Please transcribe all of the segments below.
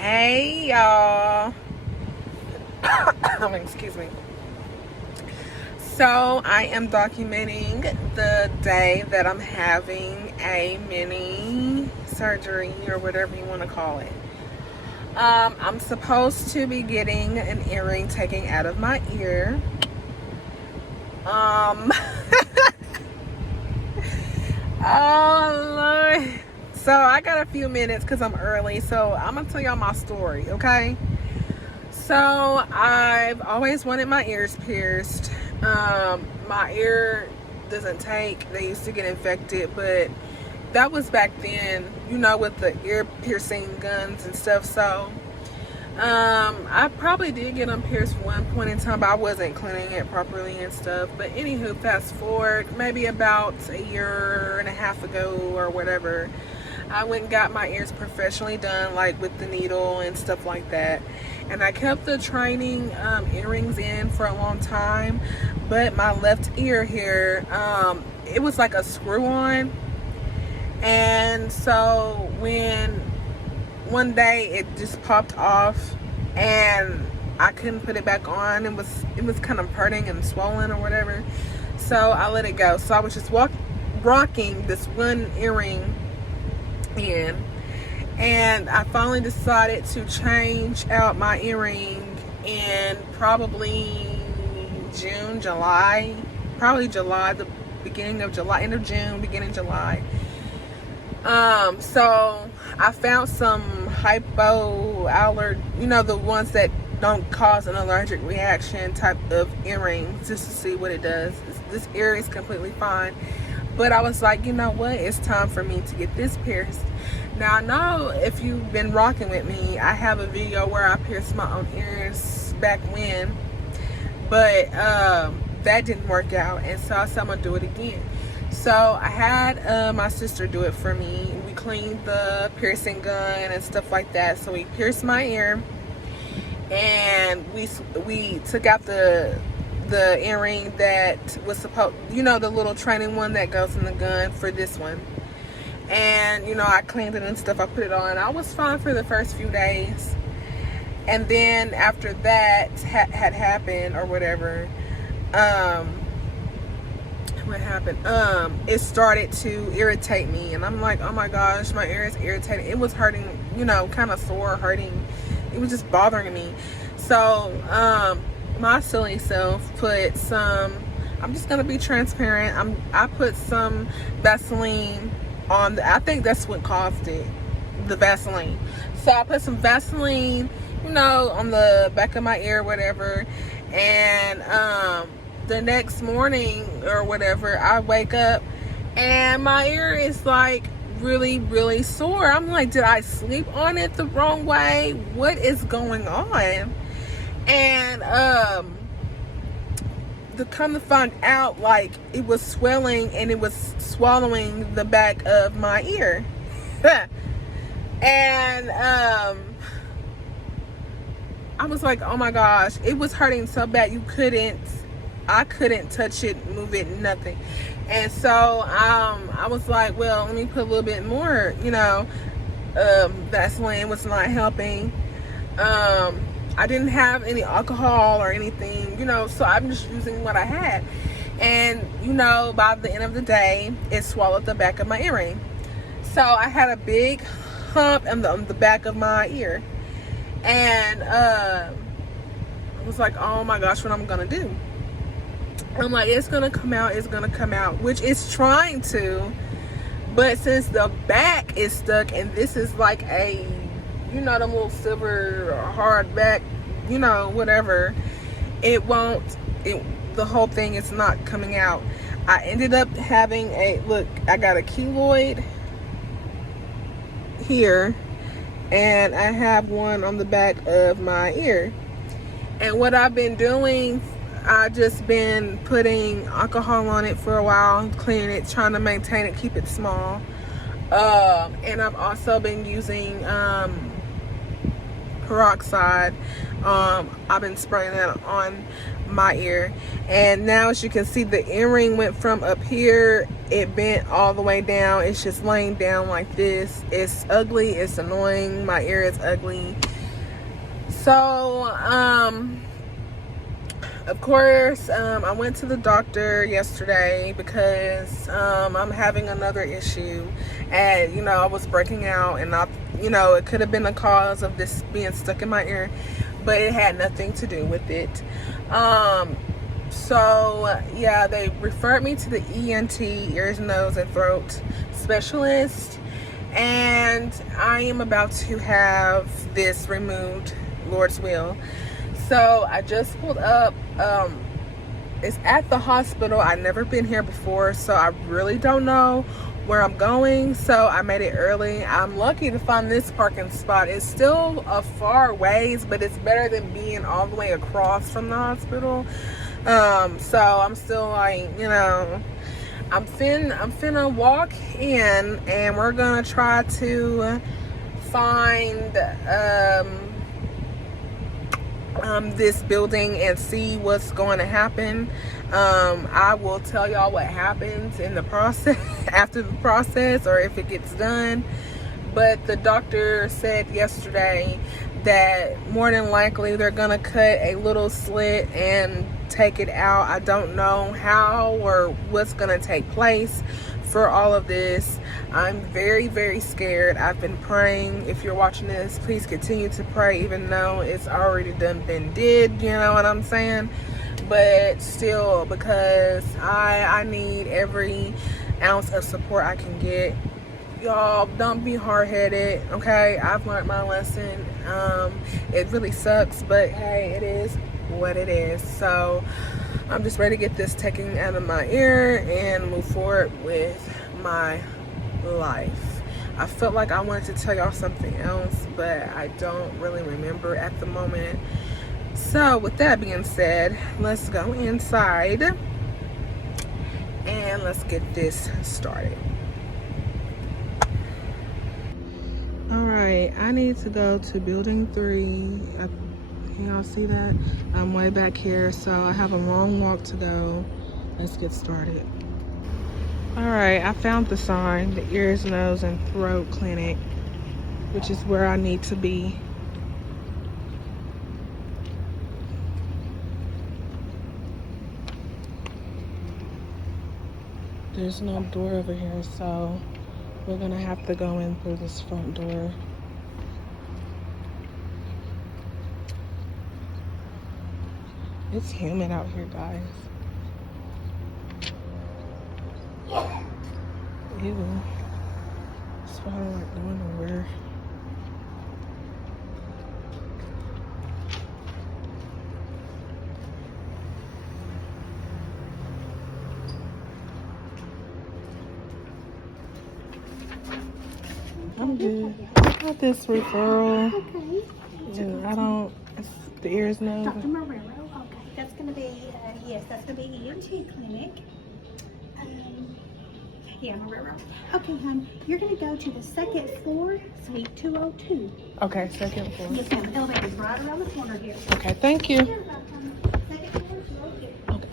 Hey y'all. Excuse me. So I am documenting the day that I'm having a mini surgery or whatever you want to call it. I'm supposed to be getting an earring taken out of my ear. Oh Lord. So I got a few minutes because I'm early. So I'm gonna tell y'all my story, okay? So I've always wanted my ears pierced. My ear doesn't take. They used to get infected, but that was back then, you know, with the ear piercing guns and stuff. So I probably did get them pierced one point in time, but I wasn't cleaning it properly and stuff. But anywho, fast forward maybe about a year and a half ago or whatever, I went and got my ears professionally done, like with the needle and stuff like that. And I kept the training earrings in for a long time, but my left ear here, it was like a screw on. And so when one day it just popped off and I couldn't put it back on, it was kind of hurting and swollen or whatever. So I let it go. So I was just rocking this one earring in, and I finally decided to change out my earring in probably July, the beginning of July, end of June, beginning of July. So I found some hypoallergenic, you know, the ones that don't cause an allergic reaction type of earrings, just to see what it does. This ear is completely fine. But I was like, you know what? It's time for me to get this pierced. Now, I know if you've been rocking with me, I have a video where I pierced my own ears back when. But that didn't work out. And so I said I'm going to do it again. So I had my sister do it for me. We cleaned the piercing gun and stuff like that. So we pierced my ear. And we took out the earring that was supposed, you know, the little training one that goes in the gun for this one. And, you know, I cleaned it and stuff. I put it on. I was fine for the first few days. And then after that had happened or whatever, what happened? It started to irritate me. And I'm like, oh my gosh, my ear is irritating. It was hurting, you know, kind of sore, hurting. It was just bothering me. So, my silly self put some, I'm just gonna be transparent, I put some Vaseline on I think that's what caused it, the Vaseline. So I put some Vaseline, you know, on the back of my ear, whatever. And the next morning or whatever, I wake up and my ear is like really sore. I'm like, did I sleep on it the wrong way? What is going on? And to come to find out, like, it was swelling and it was swallowing the back of my ear. And I was like, oh my gosh, it was hurting so bad I couldn't touch it, move it, nothing. And so I was like, well, let me put a little bit more, you know. Vaseline was not helping. I didn't have any alcohol or anything, you know, so I'm just using what I had. And, you know, by the end of the day, it swallowed the back of my earring. So I had a big hump on the back of my ear. And I was like, oh my gosh, what I'm going to do? I'm like, it's going to come out, which it's trying to. But since the back is stuck and this is like a, you know, the little silver hard back, you know, whatever, the whole thing is not coming out. I ended up having I got a keloid here and I have one on the back of my ear. And what I've been doing, I just been putting alcohol on it for a while, cleaning it, trying to maintain it, keep it small. And I've also been using peroxide. I've been spraying that on my ear, and now as you can see, the earring went from up here, it bent all the way down. It's just laying down like this. It's ugly, it's annoying, my ear is ugly. So, of course, I went to the doctor yesterday because I'm having another issue, and I was breaking out, and it could have been the cause of this being stuck in my ear, but it had nothing to do with it. So yeah, they referred me to the ENT, ears, nose, and throat specialist, and I am about to have this removed, Lord's will. So I just pulled up. It's at the hospital. I've never been here before, so I really don't know where I'm going. So I made it early. I'm lucky to find this parking spot. It's still a far ways, but it's better than being all the way across from the hospital. So I'm still like, I'm finna walk in, and we're gonna try to find this building and see what's going to happen. I will tell y'all what happens in the process after the process, or if it gets done. But the doctor said yesterday that more than likely they're gonna cut a little slit and take it out. I don't know how or what's gonna take place for all of this. I'm very, very scared. I've been praying. If you're watching this, please continue to pray, even though it's already been did, you know what I'm saying? But still, because I need every ounce of support I can get. Y'all, don't be hard-headed, okay? I've learned my lesson. It really sucks, but hey, it is what it is. So I'm just ready to get this taken out of my ear and move forward with my life. I felt like I wanted to tell y'all something else, but I don't really remember at the moment. So with that being said, let's go inside and let's get this started. All right, I need to go to building 3. Can y'all see that? I'm way back here, so I have a long walk to go. Let's get started. All right, I found the sign, the ears, nose, and throat clinic, which is where I need to be. There's no door over here, so we're gonna have to go in through this front door. It's humid out here, guys. Ew. That's why I don't like going nowhere. I'm good. I got this referral. Okay. And I don't, it's the ears, nose. Dr. Marrero. Okay, that's going to be, yes, that's going to be ENT clinic. Yeah, Marrero. Okay, hon, you're going to go to the second floor, suite 202. Okay, second floor. Yes, ma'am. Elevator's right around the corner here. Okay, thank you. You're welcome. Second floor, 202. Okay.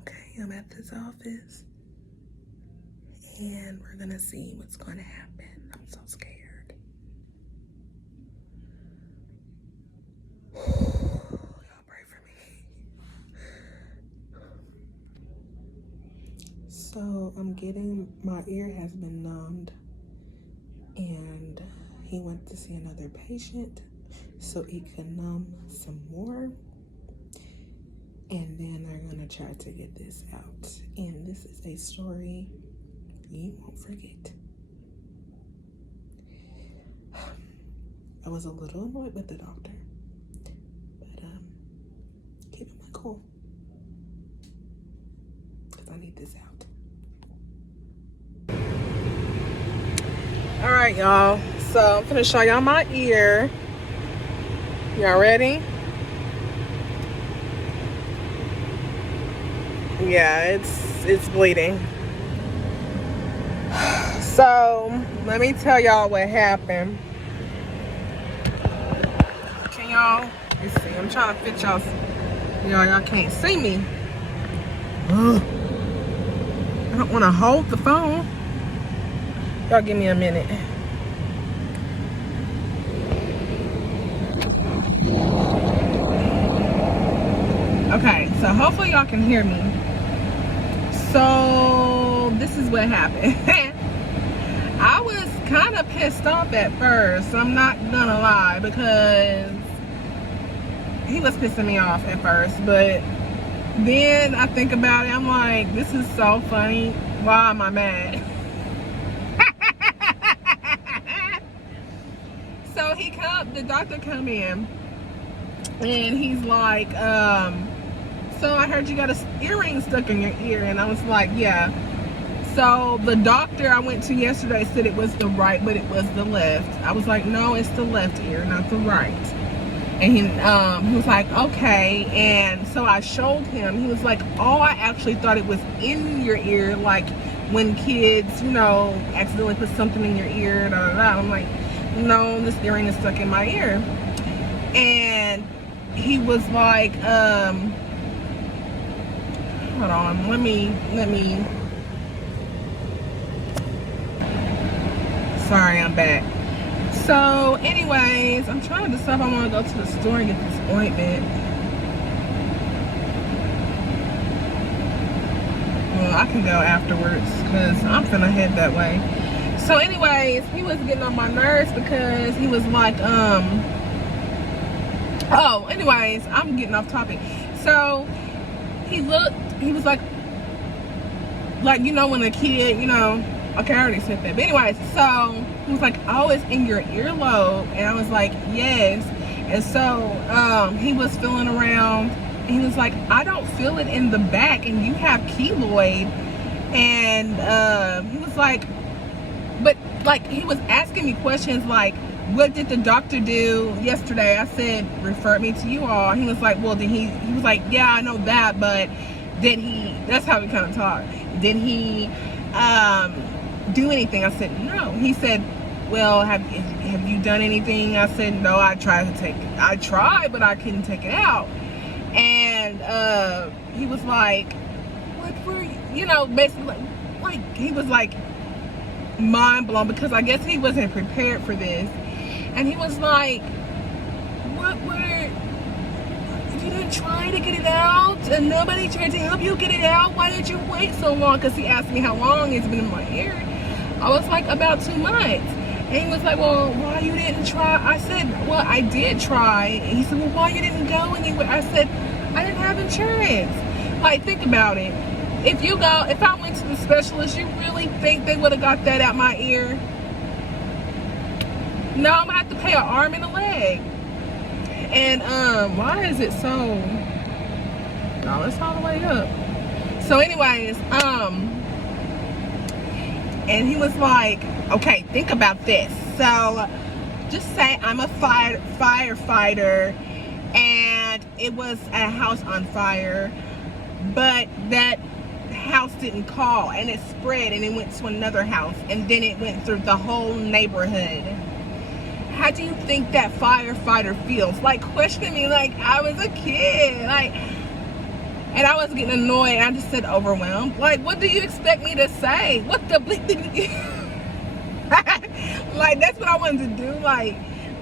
Okay, I'm at this office, and we're gonna see what's gonna happen. I'm so scared. Y'all pray for me. So my ear has been numbed, and he went to see another patient so he could numb some more. And then they're gonna try to get this out. And this is a story you won't forget. I was a little annoyed with the doctor, but keeping my cool, because I need this out. All right, y'all. So I'm gonna show y'all my ear. Y'all ready? Yeah, it's bleeding. So let me tell y'all what happened. Can y'all? Let's see. I'm trying to fit y'all. Y'all can't see me. Ugh. I don't want to hold the phone. Y'all give me a minute. Okay, so hopefully y'all can hear me. So this is what happened. I was kind of pissed off at first. I'm not gonna lie, because he was pissing me off at first, but then I think about it, I'm like, this is so funny. Why am I mad? So the doctor come in, and he's like, so I heard you got an earring stuck in your ear. And I was like, yeah. So the doctor I went to yesterday said it was the right, but it was the left. I was like, no, it's the left ear, not the right. And he was like, okay. And so I showed him. He was like, oh, I actually thought it was in your ear, like when kids, you know, accidentally put something in your ear, da, da, da. I'm like, no, this earring is stuck in my ear. And he was like, hold on, let me, sorry, I'm back. So anyways, I'm trying to decide if I want to go to the store and get this ointment. Well, I can go afterwards, because I'm finna head that way. So anyways, he was getting on my nerves because he was like, oh, anyways, I'm getting off topic. So he was like, you know, when a kid, you know, okay, I already said that. But anyways, so he was like, oh, it's in your earlobe. And I was like, yes. And so he was feeling around, and he was like, I don't feel it in the back, and you have keloid. And he was like, but like, he was asking me questions like, what did the doctor do yesterday? I said, refer me to you all. He was like, well, he was like, yeah, I know that, but did he, that's how we kind of talked. Did he do anything? I said, no. He said, well, have you done anything? I said, no, I tried, but I couldn't take it out. And he was like, what were you know, basically, like, he was like mind blown, because I guess he wasn't prepared for this. And he was like, you didn't try to get it out, and nobody tried to help you get it out? Why did you wait so long? Because he asked me how long it's been in my ear. I was like, about 2 months. And he was like, well, why you didn't try? I said, well, I did try. And he said, well, why you didn't go anywhere? I said, I didn't have insurance. Like, think about it. If I went to the specialist, you really think they would have got that out my ear? No, I'm gonna have to pay an arm and a leg. And why is it so? No, it's all the way up. So anyways, and he was like, okay, think about this. So just say I'm a firefighter, and it was a house on fire, but that house didn't call, and it spread, and it went to another house, and then it went through the whole neighborhood. How do you think that firefighter feels? Like, questioning me like I was a kid. Like, and I was getting annoyed. I just said overwhelmed. Like, what do you expect me to say? What the bleep? Like, that's what I wanted to do. Like,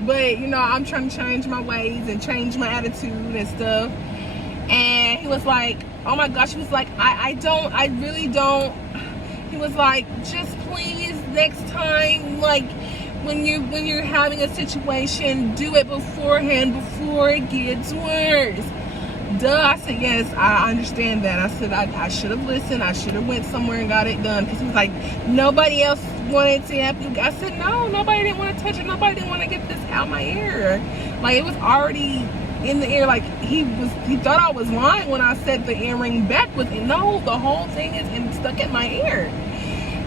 but you know, I'm trying to change my ways and change my attitude and stuff. And he was like, oh my gosh. He was like, I really don't. He was like, just please next time, like, when you're having a situation, do it beforehand, before it gets worse. Duh. I said, yes, I understand that. I said, I should have listened. I should have went somewhere and got it done. Because he was like, nobody else wanted to help you. I said, no, nobody didn't want to touch it. Nobody didn't want to get this out my ear. Like, it was already in the ear. Like, he thought I was lying when I said the earring back was in. No, the whole thing is stuck in my ear.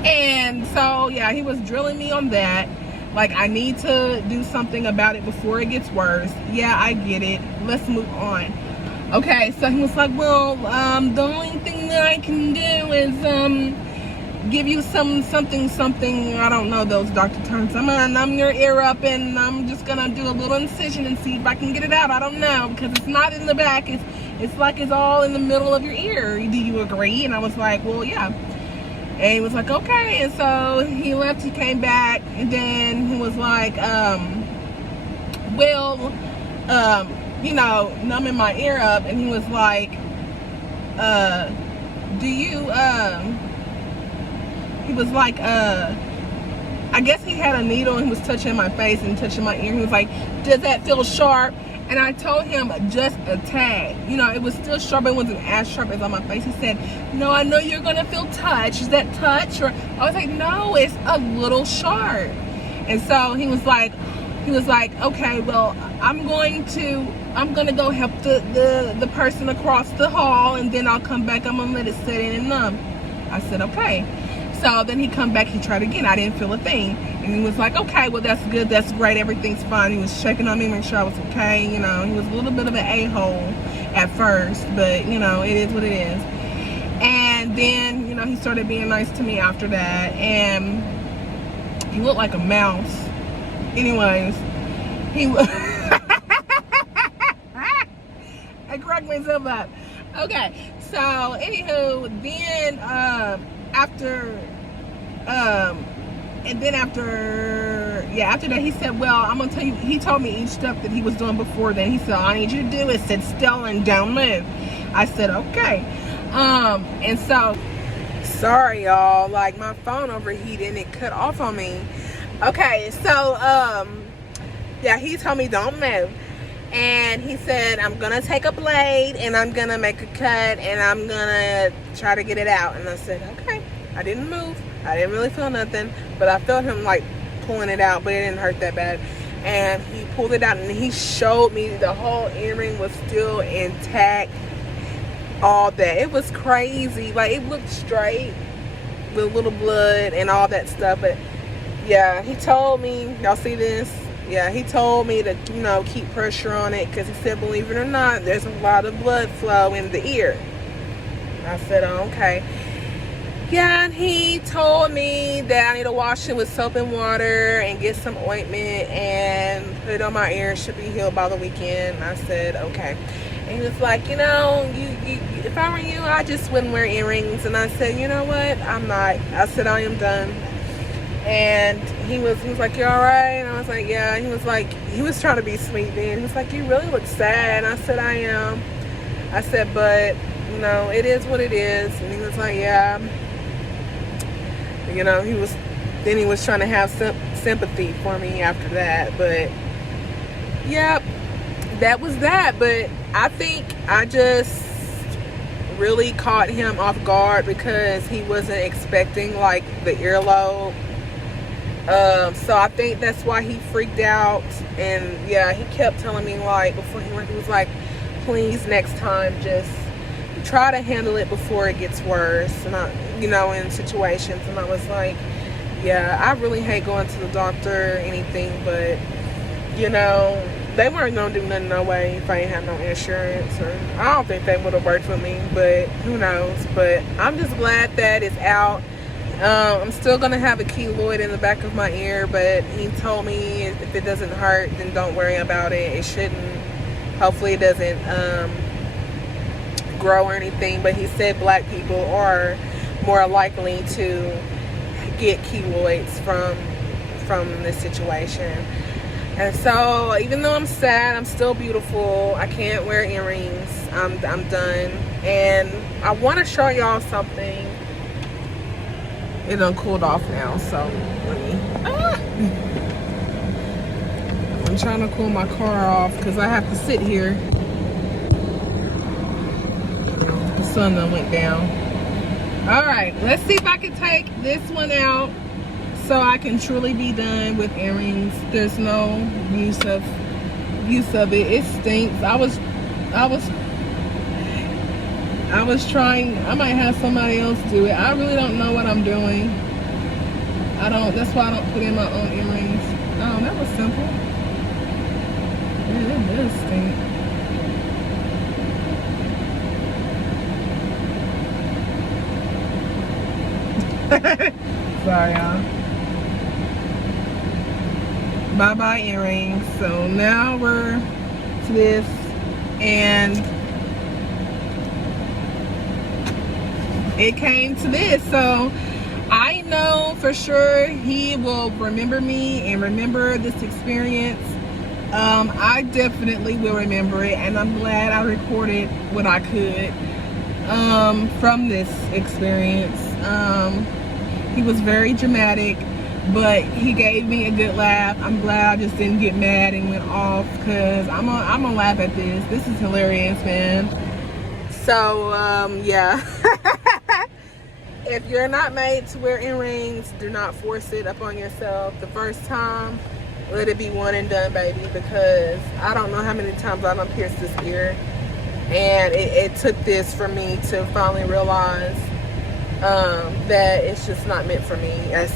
And so, yeah, he was drilling me on that. Like, I need to do something about it before it gets worse. Yeah, I get it. Let's move on. Okay, so he was like, well, the only thing that I can do is give you something. I don't know those doctor terms. I'm gonna numb your ear up, and I'm just gonna do a little incision and see if I can get it out. I don't know, because it's not in the back. It's like it's all in the middle of your ear. Do you agree? And I was like, well, yeah. And he was like, okay. And so he left. He came back, and then he was like, you know, numbing my ear up, and he was like, do you, he was like, I guess he had a needle and he was touching my face and touching my ear. He was like, does that feel sharp? And I told him just a tad. You know, it was still sharp, but it wasn't as sharp as on my face. He said, no, I know you're gonna feel touch. Is that touch? Or I was like, no, it's a little sharp. And so he was like, okay, well, I'm gonna go help the person across the hall, and then I'll come back. I'm gonna let it sit in and numb. I said, okay. So then he come back, he tried again. I didn't feel a thing. And he was like, okay, well, that's good, that's great, everything's fine. He was checking on me, making sure I was okay. You know, he was a little bit of an a-hole at first, but, you know, it is what it is. And then, you know, he started being nice to me after that. And he looked like a mouse. Anyways, he was... I cracked myself up. Okay, so, anywho, then, after that, he said, well, I'm gonna tell you, he told me each step that he was doing before then. He said, all I need you to do is sit still and don't move. I said, okay. And so, sorry y'all, like my phone overheated and it cut off on me. Okay, so yeah, he told me don't move. And he said, I'm gonna take a blade and I'm gonna make a cut and I'm gonna try to get it out. And I said, okay. I didn't move. I didn't really feel nothing, but I felt him like pulling it out, but it didn't hurt that bad. And he pulled it out and he showed me the whole earring was still intact. All that. It was crazy. Like, it looked straight with a little blood and all that stuff. But yeah, he told me, y'all see this? Yeah, he told me to, you know, keep pressure on it, because he said, believe it or not, there's a lot of blood flow in the ear. I said, oh, okay. Yeah, and he told me that I need to wash it with soap and water and get some ointment and put it on my ear. It should be healed by the weekend. I said, okay. And he was like, you know, if I were you, I just wouldn't wear earrings. And I said, you know what? I'm not. I said, I am done. And he was like, you all right? And I was like, yeah. And he was like, he was trying to be sweet then. He was like, you really look sad. And I said, I am. I said, but, you know, it is what it is. And he was like, yeah. You know, he was trying to have some sympathy for me after that. But, yep, that was that. But I think I just really caught him off guard because he wasn't expecting, like, the earlobe. So I think that's why he freaked out. And, yeah, he kept telling me, like, before he went, he was like, please, next time, just try to handle it before it gets worse. And I, you know, in situations. And I was like, yeah, I really hate going to the doctor or anything, but, you know, they weren't gonna do nothing no way if I ain't have no insurance. Or I don't think they would have worked with me, but who knows. But I'm just glad that it's out. I'm still gonna have a keloid in the back of my ear, but he told me if it doesn't hurt, then don't worry about it. It shouldn't. Hopefully it doesn't grow or anything. But he said black people are more likely to get keloids from this situation. And so even though I'm sad, I'm still beautiful. I can't wear earrings. I'm done. And I want to show y'all something. It done cooled off now, so let me I'm trying to cool my car off because I have to sit here. The sun done went down. Alright, let's see if I can take this one out so I can truly be done with earrings. There's no use of it. It stinks. I was trying. I might have somebody else do it. I really don't know what I'm doing. That's why I don't put in my own earrings. Oh, that was simple. Yeah, it does stink. Sorry, y'all. Bye-bye earrings. So now we're to this, and it came to this. So I know for sure he will remember me and remember this experience. I definitely will remember it, and I'm glad I recorded what I could from this experience. He was very dramatic, but he gave me a good laugh. I'm glad I just didn't get mad and went off, because I'm gonna laugh at this. This is hilarious, man. So yeah. If you're not made to wear earrings, do not force it upon yourself the first time. Let it be one and done, baby, because I don't know how many times I done pierced this ear, and it took this for me to finally realize that it's just not meant for me, as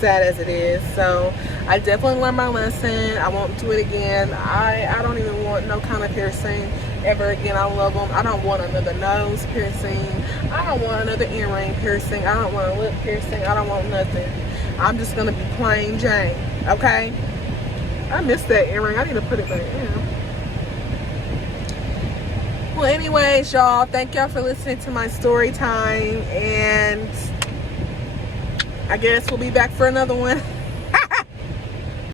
sad as it is. So I definitely learned my lesson. I won't do it again. I don't even want no kind of piercing ever again. I love them. I don't want another nose piercing. I don't want another earring piercing. I don't want a lip piercing. I don't want nothing. I'm just gonna be plain Jane, okay? I missed that earring. I need to put it back in. Well, anyways, y'all, thank y'all for listening to my story time, and I guess we'll be back for another one.